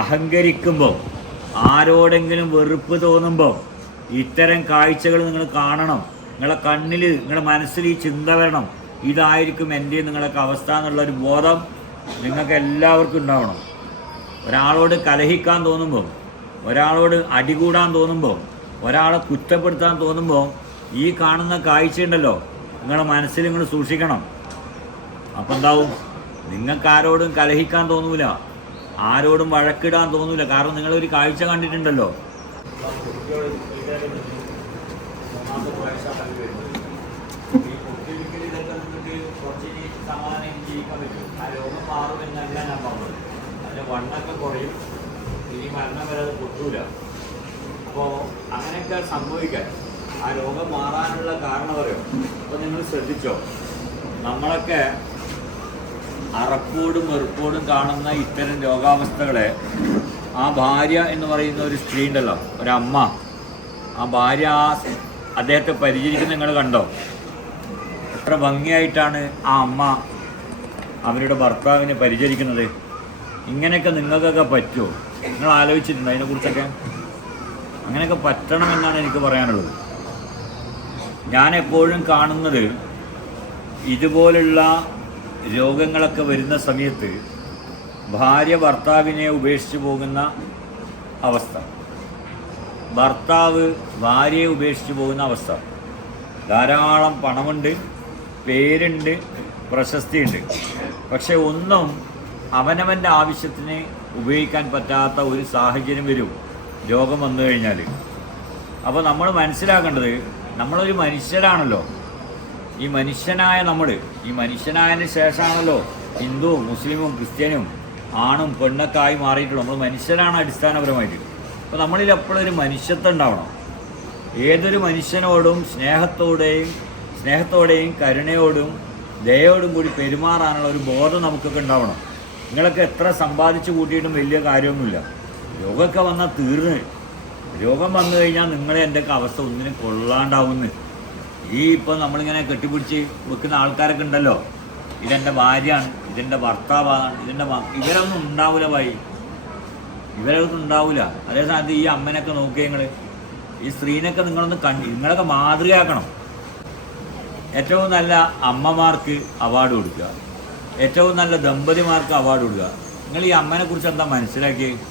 അഹങ്കരിക്കുമ്പോൾ, ആരോടെങ്കിലും വെറുപ്പ് തോന്നുമ്പോൾ ഇത്തരം കാഴ്ചകൾ നിങ്ങൾ കാണണം. നിങ്ങളെ കണ്ണിൽ, നിങ്ങളുടെ മനസ്സിൽ ഈ ചിന്ത വരണം, ഇതായിരിക്കും എൻ്റെ നിങ്ങളൊക്കെ അവസ്ഥ എന്നുള്ളൊരു ബോധം നിങ്ങൾക്ക് എല്ലാവർക്കും ഉണ്ടാവണം. ഒരാളോട് കലഹിക്കാൻ തോന്നുമ്പോൾ, ഒരാളോട് അടികൂടാൻ തോന്നുമ്പോൾ, ഒരാളെ കുറ്റപ്പെടുത്താൻ തോന്നുമ്പോൾ ഈ കാണുന്ന കാഴ്ചയുണ്ടല്ലോ നിങ്ങളുടെ മനസ്സിൽ നിങ്ങൾ സൂക്ഷിക്കണം. അപ്പം എന്താവും? നിങ്ങൾക്ക് ആരോടും കലഹിക്കാൻ തോന്നൂല, ആരോടും വഴക്കിടാൻ തോന്നൂല. കാരണം നിങ്ങളൊരു കാഴ്ച കണ്ടിട്ടുണ്ടല്ലോ. വണ്ണൊക്കെ കുറയും, ഇനി മരണം വരെ അത് പൊട്ടൂല. അപ്പോൾ അങ്ങനെയൊക്കെ സംഭവിക്കാൻ, ആ രോഗം മാറാനുള്ള കാരണം പറയും. അപ്പോൾ നിങ്ങൾ ശ്രദ്ധിച്ചോ, നമ്മളൊക്കെ അറപ്പോടും വെറുപ്പോടും കാണുന്ന ഇത്തരം രോഗാവസ്ഥകളെ ആ ഭാര്യ എന്ന് പറയുന്ന ഒരു സ്ത്രീ ഉണ്ടല്ലോ, ഒരമ്മ, ആ ഭാര്യ അദ്ദേഹത്തെ പരിചരിക്കുന്ന നിങ്ങൾ കണ്ടോ? എത്ര ഭംഗിയായിട്ടാണ് ആ അമ്മ അവരുടെ ഭർത്താവിനെ പരിചരിക്കുന്നത്. ഇങ്ങനെയൊക്കെ നിങ്ങൾക്കൊക്കെ പറ്റുമോ? നിങ്ങൾ ആലോചിച്ചിട്ടുണ്ടോ അതിനെക്കുറിച്ചൊക്കെ? അങ്ങനെയൊക്കെ പറ്റണമെന്നാണ് എനിക്ക് പറയാനുള്ളത്. ഞാൻ എപ്പോഴും കാണുന്നത് ഇതുപോലുള്ള രോഗങ്ങളൊക്കെ വരുന്ന സമയത്ത് ഭാര്യ ഭർത്താവിനെ ഉപേക്ഷിച്ച് പോകുന്ന അവസ്ഥ, ഭർത്താവ് ഭാര്യയെ ഉപേക്ഷിച്ച് പോകുന്ന അവസ്ഥ. ധാരാളം പണമുണ്ട്, പേരുണ്ട്, പ്രശസ്തിയുണ്ട്, പക്ഷെ ഒന്നും അവനവൻ്റെ ആവശ്യത്തിന് ഉപയോഗിക്കാൻ പറ്റാത്ത ഒരു സാഹചര്യം വരും രോഗം വന്നു കഴിഞ്ഞാൽ. അപ്പോൾ നമ്മൾ മനസ്സിലാക്കേണ്ടത്, നമ്മളൊരു മനുഷ്യരാണല്ലോ. ഈ മനുഷ്യനായ ഈ മനുഷ്യനായതിന് ശേഷമാണല്ലോ ഹിന്ദുവും മുസ്ലിമും ക്രിസ്ത്യനും ആണും പെണ്ണൊക്കെ ആയി മാറിയിട്ടുള്ളൂ. നമ്മൾ മനുഷ്യരാണ് അടിസ്ഥാനപരമായിട്ട്. അപ്പോൾ നമ്മളിൽ എപ്പോഴും ഒരു മനുഷ്യത്വം ഉണ്ടാവണം. ഏതൊരു മനുഷ്യനോടും സ്നേഹത്തോടെയും കരുണയോടും ദയോടും കൂടി പെരുമാറാനുള്ള ഒരു ബോധം നമുക്കൊക്കെ ഉണ്ടാവണം. നിങ്ങളൊക്കെ എത്ര സമ്പാദിച്ചു കൂട്ടിയിട്ടും വലിയ കാര്യമൊന്നുമില്ല. രോഗമൊക്കെ വന്നാൽ തീർന്ന്. രോഗം വന്നു കഴിഞ്ഞാൽ നിങ്ങളെ എൻ്റെയൊക്കെ അവസ്ഥ ഒന്നിനും കൊള്ളാണ്ടാവുന്നു. ഈ ഇപ്പോൾ നമ്മളിങ്ങനെ കെട്ടിപ്പിടിച്ച് വെക്കുന്ന ആൾക്കാരൊക്കെ ഉണ്ടല്ലോ, ഇതെൻ്റെ ഭാര്യയാണ്, ഇതെൻ്റെ ഭർത്താവാണ്, ഇവരൊന്നും ഉണ്ടാവില്ല ഭായി, ഇവരൊന്നും ഉണ്ടാവില്ല. അതേ സ്ഥാനത്ത് ഈ അമ്മനൊക്കെ നോക്കിയ നിങ്ങൾ, ഈ സ്ത്രീനൊക്കെ നിങ്ങളൊന്ന് നിങ്ങളൊക്കെ മാതൃകയാക്കണം. ഏറ്റവും നല്ല അമ്മമാർക്ക് അവാർഡ് കൊടുക്കുക, ഏറ്റവും നല്ല ദമ്പതിമാർക്ക് അവാർഡ് കൊടുക്കുക. നിങ്ങൾ ഈ അമ്മനെക്കുറിച്ച് എന്താ മനസ്സിലാക്കിയത്?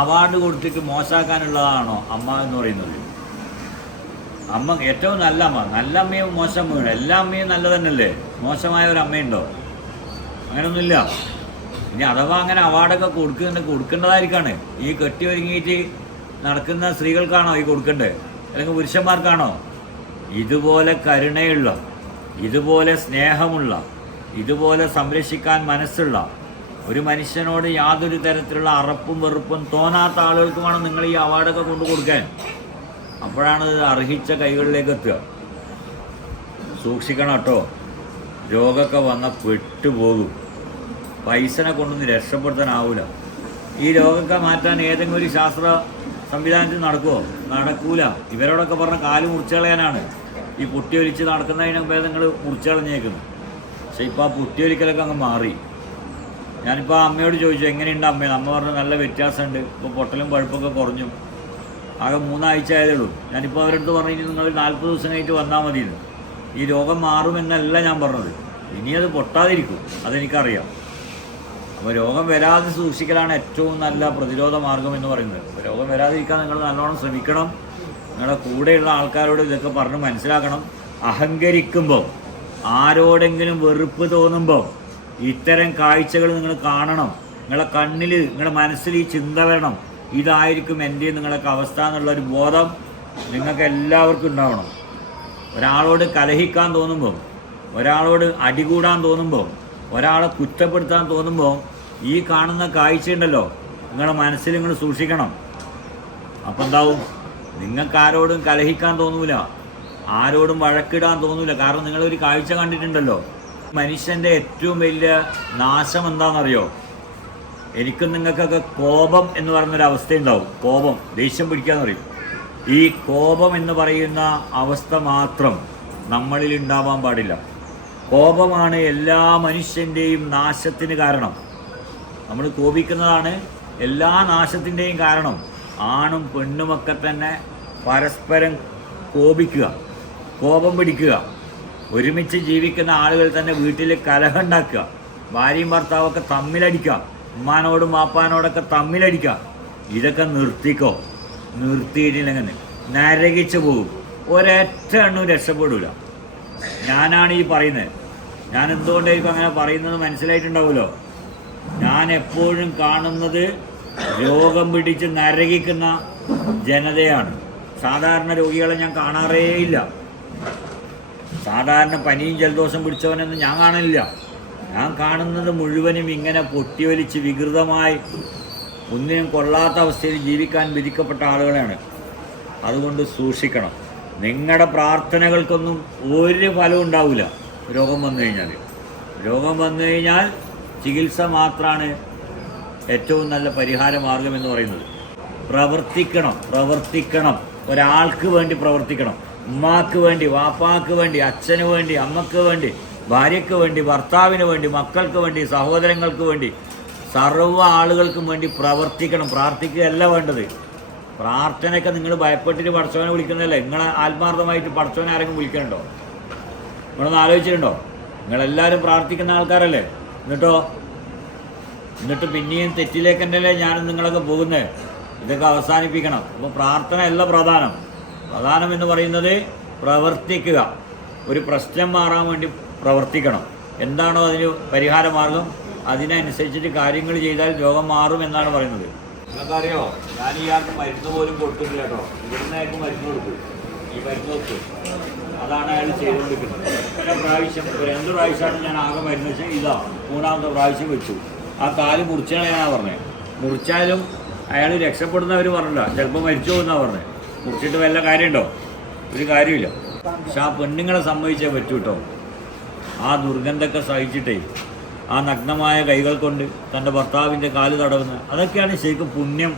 അവാർഡ് കൊടുത്തിട്ട് മോശമാക്കാനുള്ളതാണോ അമ്മ എന്ന് പറയുന്നത്? അമ്മ ഏറ്റവും നല്ല അമ്മ, നല്ല അമ്മയും മോശം അമ്മയും, എല്ലാ അമ്മയും നല്ല തന്നെയല്ലേ? മോശമായ ഒരു അമ്മയുണ്ടോ? അങ്ങനെയൊന്നുമില്ല. ഇനി അഥവാ അങ്ങനെ അവാർഡൊക്കെ കൊടുക്കേണ്ടതായിരിക്കാണ്. ഈ കെട്ടി ഒരുങ്ങിയിട്ട് നടക്കുന്ന സ്ത്രീകൾക്കാണോ ഈ കൊടുക്കേണ്ടത്, അല്ലെങ്കിൽ പുരുഷന്മാർക്കാണോ? ഇതുപോലെ കരുണയുള്ള, ഇതുപോലെ സ്നേഹമുള്ള, ഇതുപോലെ സംരക്ഷിക്കാൻ മനസ്സുള്ള ഒരു മനുഷ്യനോട് യാതൊരു തരത്തിലുള്ള അറപ്പും വെറുപ്പും തോന്നാത്ത ആളുകൾക്ക് വേണം നിങ്ങൾ ഈ അവാർഡൊക്കെ കൊണ്ടു കൊടുക്കാൻ. അപ്പോഴാണ് ഇത് അർഹിച്ച കൈകളിലേക്ക് എത്തുക. സൂക്ഷിക്കണം കേട്ടോ, രോഗമൊക്കെ വന്നാൽ പെട്ടുപോകും. പൈസനെ കൊണ്ടൊന്നും രക്ഷപ്പെടുത്താനാവില്ല. ഈ രോഗമൊക്കെ മാറ്റാൻ ഏതെങ്കിലും ഒരു ശാസ്ത്ര സംവിധാനത്തിൽ നടക്കുമോ? നടക്കൂല. ഇവരോടൊക്കെ പറഞ്ഞ കാല് മുറിച്ചുകളയാനാണ്. ഈ പൊട്ടിയൊലിച്ച് നടക്കുന്നതിന് മുമ്പേ നിങ്ങൾ മുറിച്ചുകളഞ്ഞേക്കുന്നു. പക്ഷെ ഇപ്പോൾ ആ പൊട്ടിയൊലിക്കലൊക്കെ അങ്ങ് മാറി. ഞാനിപ്പോൾ അമ്മയോട് ചോദിച്ചു, എങ്ങനെയുണ്ട് അമ്മ? അമ്മ പറഞ്ഞു നല്ല വ്യത്യാസമുണ്ട്, ഇപ്പോൾ പൊട്ടലും പഴുപ്പൊക്കെ കുറഞ്ഞു, ആകെ 3 ആഴ്ച ആയതേ ഉള്ളൂ. ഞാനിപ്പോൾ അവരടുത്ത് പറഞ്ഞു, നിങ്ങൾ 40 ദിവസം കഴിഞ്ഞിട്ട് വന്നാൽ മതിയെന്ന്. ഈ രോഗം മാറുമെന്നല്ല ഞാൻ പറഞ്ഞത്, ഇനി അത് പൊട്ടാതിരിക്കും, അതെനിക്കറിയാം. അപ്പോൾ രോഗം വരാതെ സൂക്ഷിക്കലാണ് ഏറ്റവും നല്ല പ്രതിരോധ മാർഗം എന്ന് പറയുന്നത്. അപ്പോൾ രോഗം വരാതിരിക്കാൻ നിങ്ങൾ നല്ലോണം ശ്രമിക്കണം. നിങ്ങളുടെ കൂടെയുള്ള ആൾക്കാരോട് ഇതൊക്കെ പറഞ്ഞ് മനസ്സിലാക്കണം. അഹങ്കരിക്കുമ്പോൾ, ആരോടെങ്കിലും വെറുപ്പ് തോന്നുമ്പോൾ ഇത്തരം കാഴ്ചകൾ നിങ്ങൾ കാണണം. നിങ്ങളുടെ കണ്ണിൽ, നിങ്ങളുടെ മനസ്സിൽ ഈ ചിന്ത വരണം, ഇതായിരിക്കും എൻ്റെ നിങ്ങളൊക്കെ അവസ്ഥ എന്നുള്ളൊരു ബോധം നിങ്ങൾക്ക് എല്ലാവർക്കും ഉണ്ടാവണം. ഒരാളോട് കലഹിക്കാൻ തോന്നുമ്പോൾ, ഒരാളോട് അടികൂടാൻ തോന്നുമ്പോൾ, ഒരാളെ കുറ്റപ്പെടുത്താൻ തോന്നുമ്പോൾ ഈ കാണുന്ന കാഴ്ചയുണ്ടല്ലോ നിങ്ങളുടെ മനസ്സിൽ നിങ്ങൾ സൂക്ഷിക്കണം. അപ്പം എന്താവും? നിങ്ങൾക്ക് ആരോടും കലഹിക്കാൻ തോന്നൂല, ആരോടും വഴക്കിടാൻ തോന്നൂല. കാരണം നിങ്ങളൊരു കാഴ്ച കണ്ടിട്ടുണ്ടല്ലോ. മനുഷ്യൻ്റെ ഏറ്റവും വലിയ നാശം എന്താണെന്നറിയോ? എനിക്കും നിങ്ങൾക്കൊക്കെ കോപം എന്ന് പറയുന്നൊരവസ്ഥയുണ്ടാവും. കോപം, ദേഷ്യം പിടിക്കാന്ന് പറയും. ഈ കോപം എന്ന് പറയുന്ന അവസ്ഥ മാത്രം നമ്മളിൽ ഉണ്ടാവാൻ പാടില്ല. കോപമാണ് എല്ലാ മനുഷ്യൻ്റെയും നാശത്തിന് കാരണം. നമ്മൾ കോപിക്കുന്നതാണ് എല്ലാ നാശത്തിൻ്റെയും കാരണം ആണും പെണ്ണുമൊക്കെ തന്നെ പരസ്പരം കോപിക്കുക, കോപം പിടിക്കുക, ഒരുമിച്ച് ജീവിക്കുന്ന ആളുകൾ തന്നെ വീട്ടിൽ കലഹം ഉണ്ടാക്കുക, ഭാര്യയും ഭർത്താവൊക്കെ തമ്മിലടിക്കുക, ഉമ്മാനോടും വാപ്പാനോടൊക്കെ തമ്മിലടിക്കുക. ഇതൊക്കെ നിർത്തിക്കോ. നിർത്തിയിട്ടില്ലെങ്കിൽ നരകിച്ച് പോകും. ഒരൊറ്റ എണ്ണവും രക്ഷപ്പെടില്ല. ഞാനാണ് ഈ പറയുന്നത്. ഞാൻ എന്തുകൊണ്ടായിരിക്കും അങ്ങനെ പറയുന്നത് മനസ്സിലായിട്ടുണ്ടാവുമല്ലോ. ഞാൻ എപ്പോഴും കാണുന്നത് രോഗം പിടിച്ച് നരകിക്കുന്ന ജനതയാണ്. സാധാരണ രോഗികളെ ഞാൻ കാണാറേയില്ല. സാധാരണ പനിയും ജലദോഷം പിടിച്ചവനൊന്നും ഞാൻ കാണില്ല. ഞാൻ കാണുന്നത് മുഴുവനും ഇങ്ങനെ പൊട്ടിയൊലിച്ച് വികൃതമായി ഒന്നിനും കൊള്ളാത്ത അവസ്ഥയിൽ ജീവിക്കാൻ വിധിക്കപ്പെട്ട ആളുകളാണ്. അതുകൊണ്ട് സൂക്ഷിക്കണം. നിങ്ങളുടെ പ്രാർത്ഥനകൾക്കൊന്നും ഒരു ഫലവും ഉണ്ടാവില്ല രോഗം വന്നു കഴിഞ്ഞാൽ. രോഗം വന്നു കഴിഞ്ഞാൽ ചികിത്സ മാത്രമാണ് ഏറ്റവും നല്ല പരിഹാര മാർഗമെന്ന് പറയുന്നത്. പ്രവർത്തിക്കണം. ഒരാൾക്ക് വേണ്ടി പ്രവർത്തിക്കണം. ഉമ്മാക്ക് വേണ്ടി, വാപ്പാക്ക് വേണ്ടി, അച്ഛന് വേണ്ടി, അമ്മക്ക് വേണ്ടി, ഭാര്യയ്ക്ക് വേണ്ടി, ഭർത്താവിന് വേണ്ടി, മക്കൾക്ക് വേണ്ടി, സഹോദരങ്ങൾക്ക് വേണ്ടി, സർവ്വ ആളുകൾക്കും വേണ്ടി പ്രവർത്തിക്കണം. പ്രാർത്ഥിക്കുകയല്ല വേണ്ടത്. പ്രാർത്ഥനയൊക്കെ നിങ്ങൾ ഭയപ്പെട്ടിട്ട് പടച്ചവനെ വിളിക്കുന്നതല്ലേ. നിങ്ങളെ ആത്മാർത്ഥമായിട്ട് പടച്ചവനെ ആരെങ്കിലും വിളിക്കണുണ്ടോ? നിങ്ങളൊന്ന് ആലോചിച്ചിട്ടുണ്ടോ? നിങ്ങളെല്ലാവരും പ്രാർത്ഥിക്കുന്ന ആൾക്കാരല്ലേ. എന്നിട്ട് പിന്നെയും തെറ്റിലേക്ക് തന്നെയല്ലേ ഞാനും നിങ്ങളൊക്കെ പോകുന്നത്. ഇതൊക്കെ അവസാനിപ്പിക്കണം. അപ്പോൾ പ്രാർത്ഥന അല്ല പ്രധാനം എന്ന് പറയുന്നത് പ്രവർത്തിക്കുക. ഒരു പ്രശ്നം മാറാൻ വേണ്ടി പ്രവർത്തിക്കണം. എന്താണോ അതിന് പരിഹാര മാർഗം, അതിനനുസരിച്ചിട്ട് കാര്യങ്ങൾ ചെയ്താൽ രോഗം മാറും എന്നാണ് പറയുന്നത്. നിങ്ങൾക്കറിയോ, ഞാൻ ഇയാൾക്ക് മരുന്ന് പോലും കൊടുത്തിട്ടില്ല കേട്ടോ. ഇവിടുന്ന് അയാൾക്ക് മരുന്ന് കൊടുക്കും. ഈ മരുന്ന് കൊടുക്കും. അതാണ് അയാൾ ചെയ്തുകൊണ്ടിരിക്കുന്നത്. ഒരു 2 പ്രാവശ്യമാണ് ഞാൻ ആകെ മരുന്ന് വെച്ചാൽ ഇതാ 3ാമത്തെ പ്രാവശ്യം വെച്ചു. ആ കാല് മുറിച്ചാണ് ഞാൻ പറഞ്ഞത്. മുറിച്ചാലും അയാൾ രക്ഷപ്പെടുന്നവർ പറഞ്ഞില്ല, ചിലപ്പോൾ മരിച്ചു പോകുന്നതാണ് പറഞ്ഞത്. മുറിച്ചിട്ട് വല്ല കാര്യമുണ്ടോ? ഒരു കാര്യമില്ല. പക്ഷെ ആ പെണ്ണുങ്ങളെ സമ്മതിച്ചേ പറ്റൂ കേട്ടോ. ആ ദുർഗന്ധമൊക്കെ സഹിച്ചിട്ടേ ആ നഗ്നമായ കൈകൾ കൊണ്ട് തൻ്റെ ഭർത്താവിൻ്റെ കാല് തടവുന്ന, അതൊക്കെയാണ് ശരിക്കും പുണ്യം.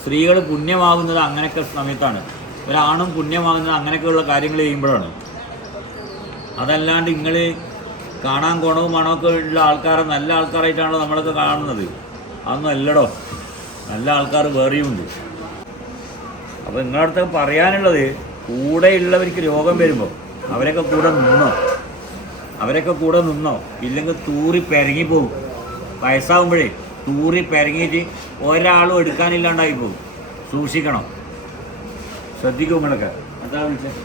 സ്ത്രീകൾ പുണ്യമാകുന്നത് അങ്ങനെയൊക്കെ സമയത്താണ്. ഒരാണും പുണ്യമാകുന്നത് അങ്ങനെയൊക്കെയുള്ള കാര്യങ്ങൾ ചെയ്യുമ്പോഴാണ്. അതല്ലാണ്ട് നിങ്ങൾ കാണാൻ ഗുണവും മണമൊക്കെ ഉള്ള ആൾക്കാരെ നല്ല ആൾക്കാരായിട്ടാണല്ലോ നമ്മളൊക്കെ കാണുന്നത്. അതൊന്നും അല്ലടോ. നല്ല ആൾക്കാർ വേറെയുമുണ്ട്. അപ്പോൾ നിങ്ങളടുത്ത് പറയാനുള്ളത്, കൂടെയുള്ളവർക്ക് രോഗം വരുമ്പോൾ അവരൊക്കെ കൂടെ നിന്നോ. ഇല്ലെങ്കിൽ തൂറി പെരങ്ങിപ്പോകും. വയസ്സാകുമ്പോഴേ തൂറി പെരങ്ങിയിട്ട് ഒരാളും എടുക്കാനില്ലാണ്ടായി പോകും. സൂക്ഷിക്കണം. ശ്രദ്ധിക്കും. നിങ്ങളൊക്കെ എന്താ വിളിച്ചത്?